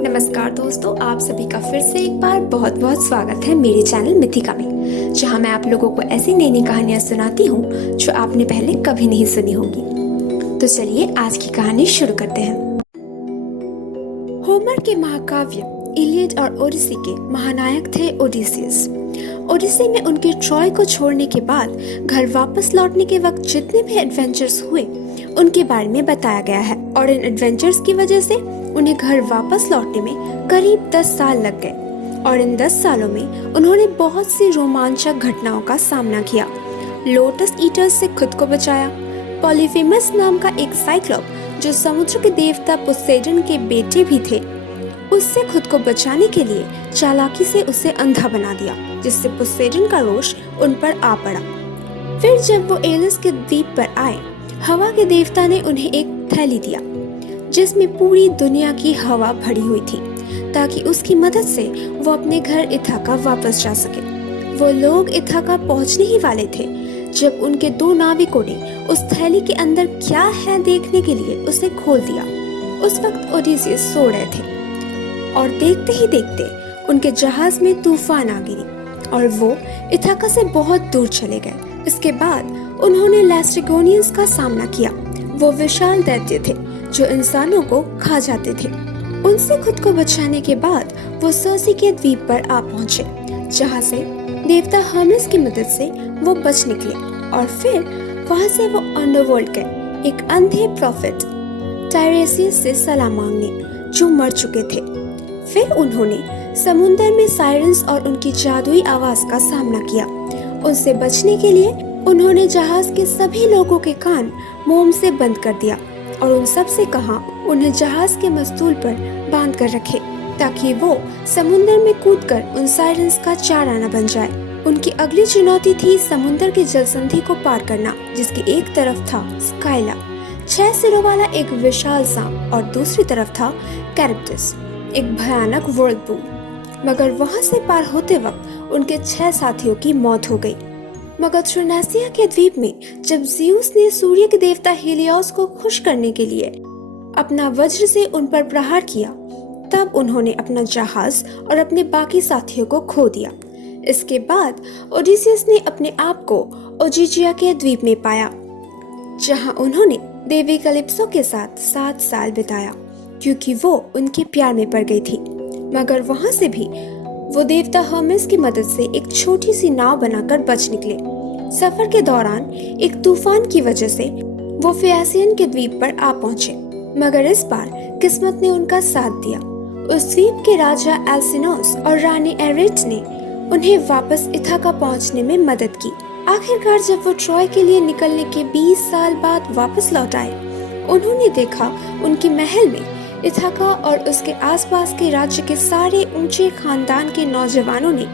नमस्कार दोस्तों, आप सभी का फिर से एक बार बहुत बहुत स्वागत है मेरे चैनल मिथिका में, जहां मैं आप लोगों को ऐसी नई नई कहानियां सुनाती हूं जो आपने पहले कभी नहीं सुनी होंगी। तो चलिए आज की कहानी शुरू करते हैं। होमर के महाकाव्य इलियड और ओडिसी के महानायक थे ओडिसियस। ओडिसी में उनके ट्रॉय को छोड़ने के बाद घर वापस लौटने के वक्त जितने भी एडवेंचर्स हुए उनके बारे में बताया गया है, और इन एडवेंचर्स की वजह से उन्हें घर वापस लौटने में करीब 10 साल लग गए, और इन 10 सालों में उन्होंने बहुत सी रोमांचक घटनाओं का सामना किया। लोटस ईटर्स से खुद को बचाया, पॉलीफेमस नाम का एक साइक्लोप जो समुद्र के देवता पोसेडन के बेटे भी थे, उससे खुद को बचाने के लिए चालाकी से उसे अंधा बना दिया, जिससे पोसेडन का रोष उन पर आ पड़ा। फिर जब वो एलिस के द्वीप पर आए, हवा के देवता ने उन्हें एक थैली दिया जिसमें पूरी दुनिया की हवा भरी हुई थी, ताकि उसकी मदद से वो अपने घर इथाका वापस जा सके। वो लोग इथाका पहुंचने ही वाले थे जब उनके 2 नाविकों ने उस थैली के अंदर क्या है देखने के लिए उसे खोल दिया। उस वक्त ओडिसियस सो रहे थे और देखते ही देखते उनके जहाज में तूफान आ गिरी और वो इथाका से बहुत दूर चले गए। इसके बाद उन्होंने लैस्ट्रिगोनियंस का सामना किया। वो विशाल दैत्य थे जो इंसानों को खा जाते थे। उनसे खुद को बचाने के बाद वो सर्सी के द्वीप पर आ पहुंचे, जहां से देवता हर्मेस की मदद से वो बच निकले, और फिर वहां से वो अंडरवर्ल्ड गए एक अंधे प्रॉफिट टायरेसियस से सलाह मांगने, जो मर चुके थे। फिर उन्होंने समुद्र में साइरन्स और उनकी जादुई आवाज का सामना किया। उनसे बचने के लिए उन्होंने जहाज के सभी लोगों के कान मोम से बंद कर दिया और उन सब से कहा उन्हें जहाज के मस्तूल पर बांध कर रखे, ताकि वो समुद्र में कूदकर उन साइरन्स का चारा न बन जाए। उनकी अगली चुनौती थी समुद्र की जलसंधि को पार करना, जिसकी एक तरफ था स्काइला, 6 सिरों वाला एक विशाल सांप, और दूसरी तरफ था कैरेक्टस, एक भयानक व्हर्लपूल। मगर वहां से पार होते वक्त उनके 6 साथियों की मौत हो गई। मगर थ्रोनेसिया के द्वीप में जब ज़्यूस ने सूर्य के देवता हीलियोस को खुश करने के लिए अपना वज्र से उन पर प्रहार किया, तब उन्होंने अपना जहाज और अपने बाकी साथियों को खो दिया। इसके बाद ओडिसियस ने अपने आप को ओजिजिया के द्वीप में पाया, जहां उन्होंने देवी कैलिप्सो के साथ 7 साल बिताया, क्योंकि वो उनके प्यार में पड़ गई थी। मगर वहां से भी वो देवता हर्मेस की मदद से एक छोटी सी नाव बनाकर बच निकले। सफर के दौरान एक तूफान की वजह से वो फियासियन के द्वीप पर आ पहुंचे, मगर इस बार किस्मत ने उनका साथ दिया। उस द्वीप के राजा एल्सिनोस और रानी एरिट ने उन्हें वापस इथाका पहुंचने में मदद की। आखिरकार जब वो ट्रॉय के लिए निकलने के 20 साल बाद वापस लौट आए, उन्होंने देखा उनके महल में इथाका और उसके आसपास के राज्य के सारे ऊंचे खानदान के नौजवानों ने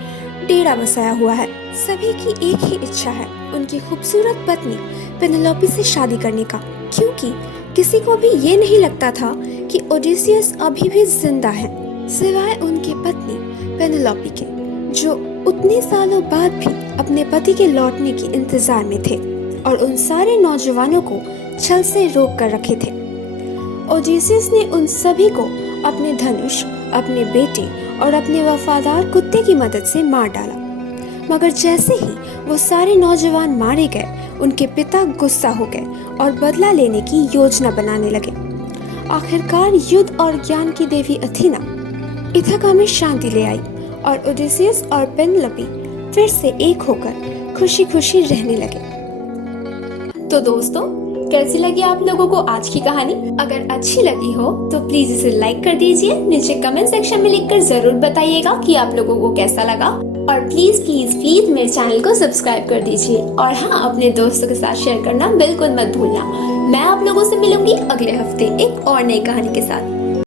डेरा बसाया हुआ है। सभी की एक ही इच्छा है उनकी खूबसूरत पत्नी पेनेलोपी से शादी करने का, क्योंकि किसी को भी ये नहीं लगता था कि ओडिसियस अभी भी जिंदा है, सिवाय उनकी पत्नी पेनेलोपी के, जो उतने सालों बाद भी अपने पति के लौटने के इंतजार में थे और उन सारे नौजवानों को छल से रोक कर रखे थे। ओडिसियस ने उन सभी को अपने धनुष, अपने बेटे और अपने वफादार कुत्ते की मदद से मार डाला। मगर जैसे ही वो सारे नौजवान मारे गए, उनके पिता गुस्सा हो गए और बदला लेने की योजना बनाने लगे। आखिरकार युद्ध और ज्ञान की देवी अथीना इथाका में शांति ले आई और ओडिसियस और पेनेलोपी फिर से एक होकर खुशी खुशी रहने लगे। तो दोस्तों, कैसी लगी आप लोगों को आज की कहानी? अगर अच्छी लगी हो तो प्लीज इसे लाइक कर दीजिए। नीचे कमेंट सेक्शन में लिखकर जरूर बताइएगा कि आप लोगों को कैसा लगा, और प्लीज प्लीज प्लीज मेरे चैनल को सब्सक्राइब कर दीजिए, और हाँ, अपने दोस्तों के साथ शेयर करना बिल्कुल मत भूलना। मैं आप लोगों से मिलूंगी अगले हफ्ते एक और नई कहानी के साथ।